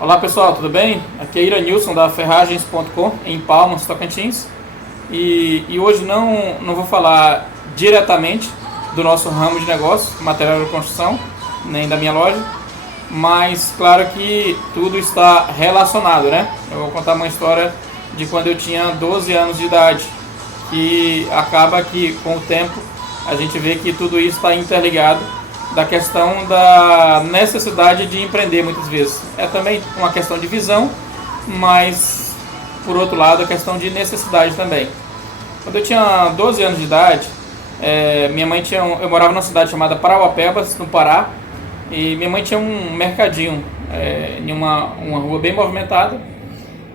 Olá pessoal, tudo bem? Aqui é Ira Nilson da Ferragens.com em Palmas, Tocantins. E hoje não vou falar diretamente do nosso ramo de negócio, material de construção, nem da minha loja, mas claro que tudo está relacionado, né? Eu vou contar uma história de quando eu tinha 12 anos de idade, que acaba que com o tempo a gente vê que tudo isso está interligado da questão da necessidade de empreender muitas vezes. É também uma questão de visão, mas por outro lado a questão de necessidade também. Quando eu tinha 12 anos de idade, minha mãe tinha eu morava numa cidade chamada Parauapebas, no Pará, e minha mãe tinha um mercadinho em uma rua bem movimentada,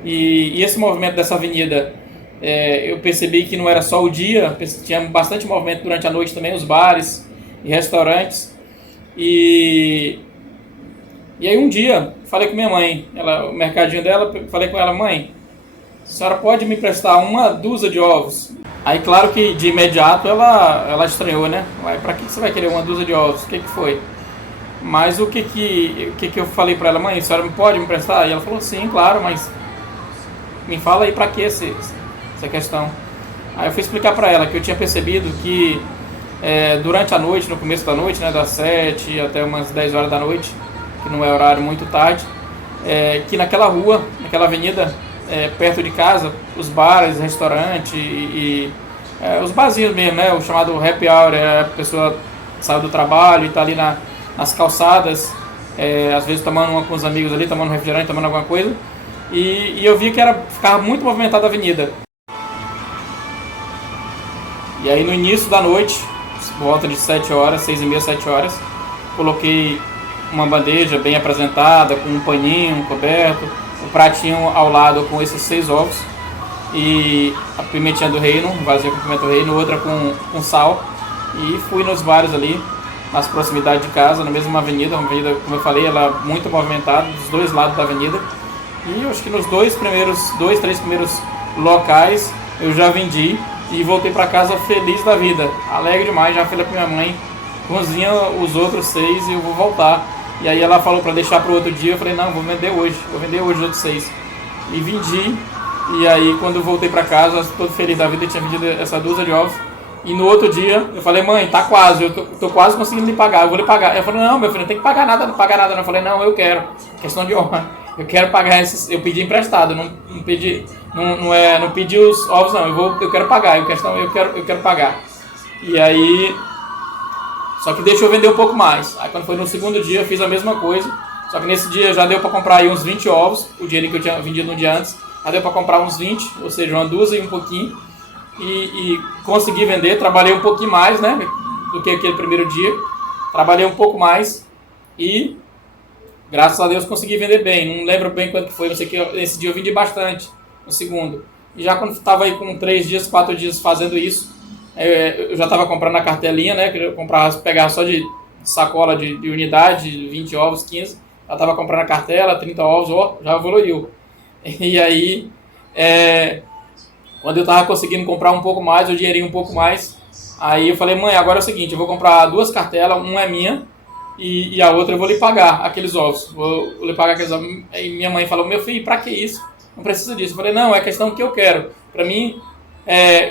e esse movimento dessa avenida, eu percebi que não era só o dia, tinha bastante movimento durante a noite também, os bares e restaurantes. E aí um dia falei com minha mãe, o mercadinho dela, falei com ela: mãe, a senhora pode me emprestar uma dúzia de ovos? Aí claro que de imediato ela estranhou, né? Pra que você vai querer uma dúzia de ovos? O que foi? Mas o que eu falei pra ela: mãe, a senhora pode me emprestar? E ela falou: sim, claro, mas me fala aí pra que essa questão. Aí eu fui explicar pra ela que eu tinha percebido que durante a noite, no começo da noite, né, das 7 até umas 10 horas da noite, que não é horário muito tarde, que naquela rua, naquela avenida, perto de casa, os bares, restaurantes os barzinhos mesmo, né, o chamado happy hour, a pessoa sai do trabalho e está ali nas calçadas, às vezes tomando uma com os amigos ali, tomando refrigerante, tomando alguma coisa, e eu vi que ficava muito movimentada a avenida. E aí no início da noite, por volta de 7 horas, 6h30, 7 horas, coloquei uma bandeja bem apresentada, com um paninho, um coberto, um pratinho ao lado com esses 6 ovos, e a pimentinha do reino, um vasinho com pimenta do reino, outra com sal, e fui nos bares ali, nas proximidades de casa, na mesma avenida, uma avenida, como eu falei, ela é muito movimentada, dos dois lados da avenida, e eu acho que nos três primeiros locais eu já vendi, e voltei para casa feliz da vida, alegre demais. Já falei pra minha mãe: cozinha os outros 6 e eu vou voltar. E aí ela falou para deixar para o outro dia. Eu falei: não, vou vender hoje os outros 6. E vendi. E aí quando eu voltei para casa, todo feliz da vida, eu tinha vendido essa dúzia de ovos. E no outro dia eu falei: mãe, tá quase, eu tô quase conseguindo lhe pagar, eu vou lhe pagar. Ela falou: não, meu filho, não tem que pagar nada, não pagar nada não. Eu falei: não, eu quero, questão de honra, eu quero pagar esses. Eu pedi emprestado, não pedi, não pedi os ovos não, eu quero pagar, eu quero pagar. E aí, só que deixa eu vender um pouco mais. Aí quando foi no segundo dia eu fiz a mesma coisa, só que nesse dia já deu para comprar aí uns 20 ovos, o dinheiro que eu tinha vendido no dia antes, já deu para comprar uns 20, ou seja, uma dúzia e um pouquinho, e consegui vender. Trabalhei um pouquinho mais, né, do que aquele primeiro dia, trabalhei um pouco mais e graças a Deus consegui vender bem. Não lembro bem quanto que foi, não sei que esse dia eu vendi bastante, no segundo. E já quando estava aí com 3 dias, 4 dias fazendo isso, eu já estava comprando a cartelinha, né, que eu pegava só de sacola de unidade, 20 ovos, 15, já estava comprando a cartela, 30 ovos, já evoluiu. E aí, quando eu estava conseguindo comprar um pouco mais, o dinheirinho um pouco mais, aí eu falei: mãe, agora é o seguinte, eu vou comprar 2 cartelas, uma é minha, e a outra eu vou lhe pagar aqueles ovos. Vou lhe pagar aqueles ovos. Aí minha mãe falou: meu filho, pra que isso? Não precisa disso. Eu falei: não, é questão que eu quero. Pra mim,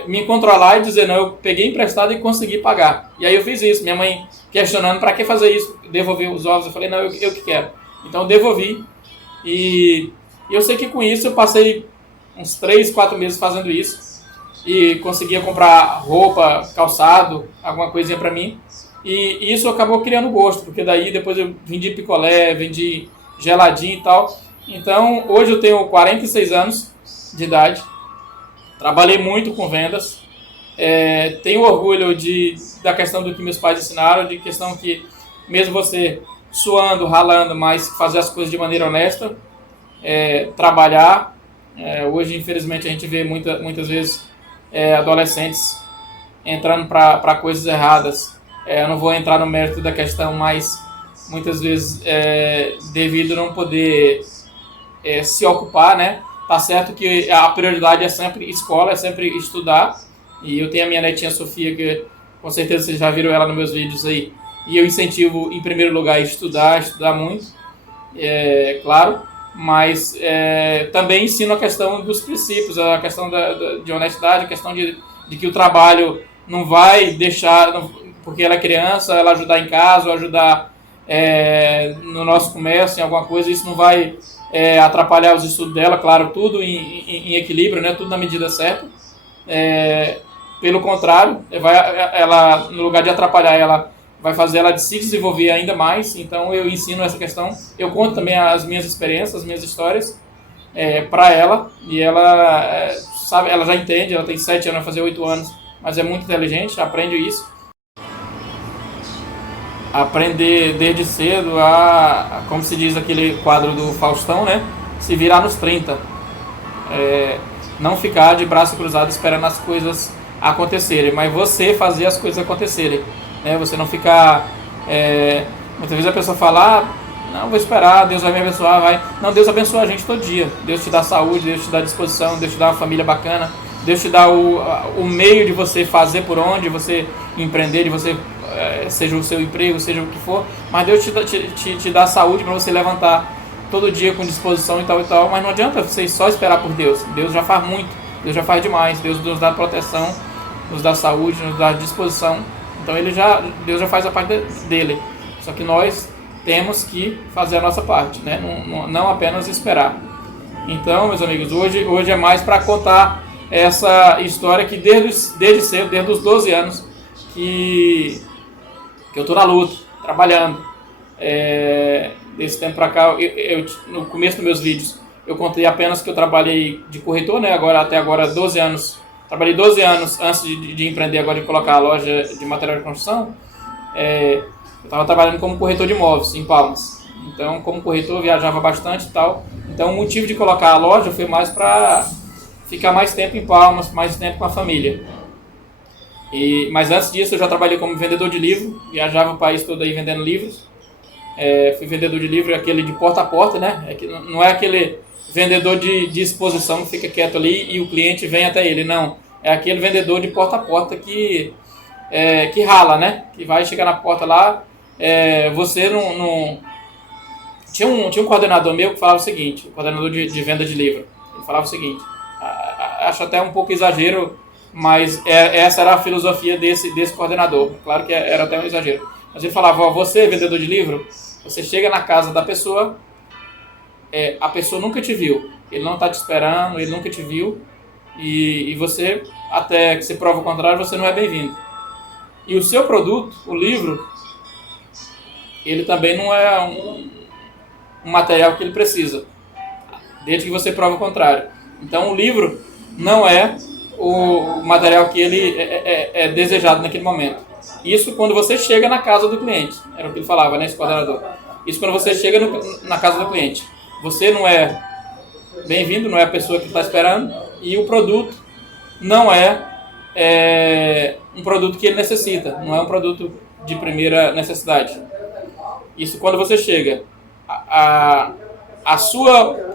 me controlar e dizer: não, eu peguei emprestado e consegui pagar. E aí eu fiz isso. Minha mãe questionando: pra que fazer isso? Devolver os ovos. Eu falei: não, eu que quero. Então eu devolvi. E eu sei que com isso eu passei uns 3, 4 meses fazendo isso. E conseguia comprar roupa, calçado, alguma coisinha pra mim. E isso acabou criando gosto, porque daí depois eu vendi picolé, vendi geladinho e tal. Então hoje eu tenho 46 anos de idade, trabalhei muito com vendas, tenho orgulho da questão do que meus pais ensinaram, de questão que mesmo você suando, ralando, mas fazer as coisas de maneira honesta, trabalhar. Hoje infelizmente a gente vê muitas vezes adolescentes entrando para coisas erradas. Eu não vou entrar no mérito da questão, mas muitas vezes devido a não poder se ocupar, né? Tá certo que a prioridade é sempre escola, é sempre estudar. E eu tenho a minha netinha Sofia, que com certeza vocês já viram ela nos meus vídeos aí. E eu incentivo, em primeiro lugar, estudar muito, claro. mas também ensino a questão dos princípios, a questão de honestidade, a questão de que o trabalho não vai deixar, porque ela é criança, ela ajudar em casa, ou ajudar no nosso comércio, em alguma coisa, isso não vai atrapalhar os estudos dela, claro, tudo em equilíbrio, né, tudo na medida certa. Pelo contrário, ela, no lugar de atrapalhar, ela vai fazer ela de se desenvolver ainda mais. Então eu ensino essa questão, eu conto também as minhas experiências, as minhas histórias para ela, e ela sabe, ela já entende, ela tem 7 anos, vai fazer 8 anos, mas é muito inteligente, aprende isso. Aprender desde cedo como se diz aquele quadro do Faustão, né? Se virar nos 30. Não ficar de braço cruzado esperando as coisas acontecerem, mas você fazer as coisas acontecerem, né? Você não ficar... muitas vezes a pessoa fala, não, vou esperar, Deus vai me abençoar, vai... Não, Deus abençoa a gente todo dia. Deus te dá saúde, Deus te dá disposição, Deus te dá uma família bacana, Deus te dá o meio de você fazer por onde, você empreender, de você... seja o seu emprego, seja o que for, mas Deus te dá saúde para você levantar todo dia com disposição e tal, mas não adianta você só esperar por Deus. Deus já faz muito, Deus já faz demais, Deus nos dá proteção, nos dá saúde, nos dá disposição, então Deus já faz a parte dele, só que nós temos que fazer a nossa parte, né? Não apenas esperar. Então, meus amigos, hoje é mais para contar essa história que desde cedo, desde os 12 anos, que eu estou na luta, trabalhando. Desse tempo para cá, no começo dos meus vídeos, eu contei apenas que eu trabalhei de corretor, né? Até agora 12 anos. Trabalhei 12 anos antes de empreender, agora de colocar a loja de material de construção. Eu estava trabalhando como corretor de imóveis em Palmas. Então, como corretor, eu viajava bastante e tal. Então, o motivo de colocar a loja foi mais para ficar mais tempo em Palmas, mais tempo com a família. Mas antes disso eu já trabalhei como vendedor de livro, viajava o país todo aí vendendo livros. Fui vendedor de livro, aquele de porta a porta, né? Não é aquele vendedor de exposição que fica quieto ali e o cliente vem até ele, não. É aquele vendedor de porta a porta que rala, né? Que vai chegar na porta lá, você não... Tinha um coordenador meu que falava o seguinte, o coordenador de venda de livro, ele falava o seguinte, acho até um pouco exagero, mas essa era a filosofia desse coordenador. Claro que era até um exagero. Mas ele falava, você, vendedor de livro, você chega na casa da pessoa, a pessoa nunca te viu. Ele não está te esperando, ele nunca te viu. E você, até que você prova o contrário, você não é bem-vindo. E o seu produto, o livro, ele também não é um material que ele precisa, desde que você prova o contrário. Então o livro não é o material que ele é desejado naquele momento. Isso quando você chega na casa do cliente. Era o que ele falava, né, esse coordenador. Isso quando você chega na casa do cliente. Você não é bem-vindo, não é a pessoa que está esperando, e o produto não é um produto que ele necessita, não é um produto de primeira necessidade. Isso quando você chega.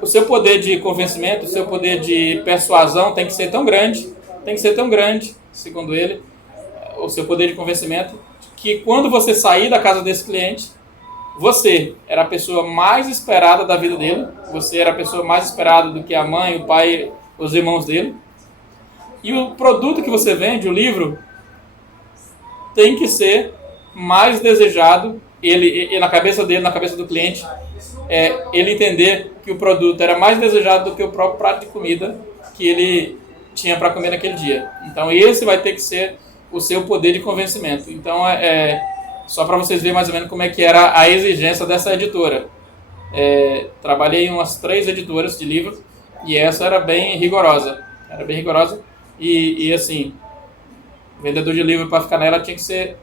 O seu poder de convencimento, o seu poder de persuasão tem que ser tão grande, segundo ele, o seu poder de convencimento, que quando você sair da casa desse cliente, você era a pessoa mais esperada da vida dele, você era a pessoa mais esperada do que a mãe, o pai, os irmãos dele, e o produto que você vende, o livro, tem que ser mais desejado, ele na cabeça dele, na cabeça do cliente, ele entender que o produto era mais desejado do que o próprio prato de comida que ele tinha para comer naquele dia. Então esse vai ter que ser o seu poder de convencimento. Então só para vocês verem mais ou menos como é que era a exigência dessa editora. Trabalhei em umas 3 editoras de livro e essa era bem rigorosa. E assim, vendedor de livro para ficar nela tinha que ser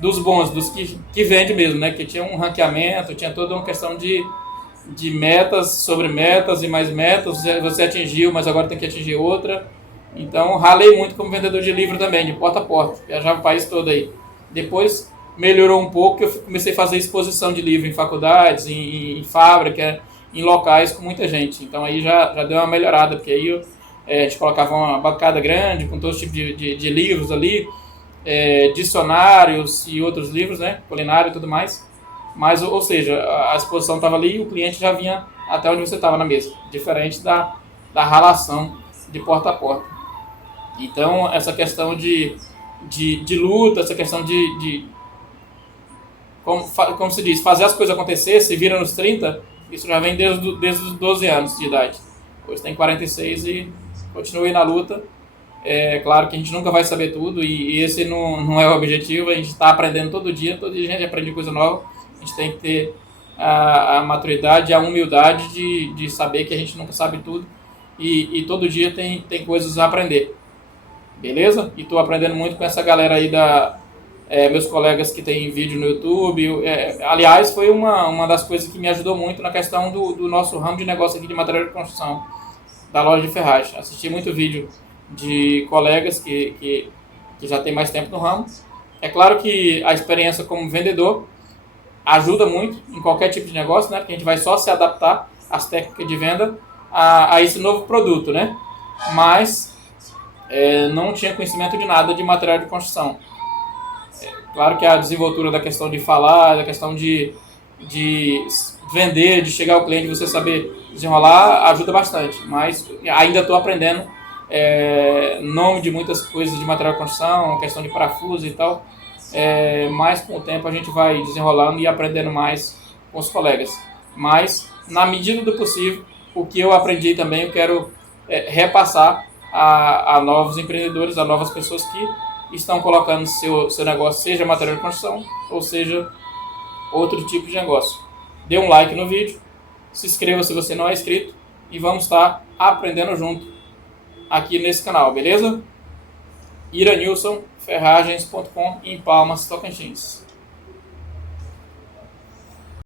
dos bons, dos que vende mesmo, né? Que tinha um ranqueamento, tinha toda uma questão de metas sobre metas e mais metas. Você atingiu, mas agora tem que atingir outra. Então, ralei muito como vendedor de livro também, de porta a porta. Viajava o país todo aí. Depois, melhorou um pouco, eu comecei a fazer exposição de livro em faculdades, em fábrica, em locais com muita gente. Então, aí já deu uma melhorada, porque aí a gente colocava uma bancada grande com todo tipo de livros ali, dicionários e outros livros, né, culinário e tudo mais. Mas, ou seja, a exposição estava ali e o cliente já vinha até onde você estava na mesa, diferente da ralação de porta a porta. Então, essa questão de luta, essa questão de como se diz, fazer as coisas acontecer, se vira nos 30, isso já vem desde os 12 anos de idade. Hoje tem 46 e continue na luta. É claro que a gente nunca vai saber tudo e esse não é o objetivo, a gente está aprendendo todo dia a gente aprende coisa nova, a gente tem que ter a maturidade, a humildade de saber que a gente nunca sabe tudo e todo dia tem coisas a aprender, beleza? E estou aprendendo muito com essa galera aí meus colegas que tem vídeo no YouTube, aliás, foi uma das coisas que me ajudou muito na questão do nosso ramo de negócio aqui de material de construção, da loja de ferragem. Assisti muito vídeo de colegas que já tem mais tempo no ramo. É claro que a experiência como vendedor ajuda muito em qualquer tipo de negócio, né? Porque a gente vai só se adaptar às técnicas de venda a esse novo produto, né? Mas não tinha conhecimento de nada de material de construção. Claro que a desenvoltura da questão de falar, da questão de vender, de chegar ao cliente, você saber desenrolar, ajuda bastante. Mas ainda estou aprendendo nome de muitas coisas de material de construção, questão de parafuso e tal. Mas com o tempo a gente vai desenrolando e aprendendo mais com os colegas. Mas, na medida do possível, o que eu aprendi também eu quero repassar a novos empreendedores, a novas pessoas que estão colocando seu negócio, seja material de construção ou seja outro tipo de negócio. Dê um like no vídeo, se inscreva se você não é inscrito e vamos estar aprendendo junto aqui nesse canal, beleza? Iranilson, ferragens.com, em Palmas, Tocantins.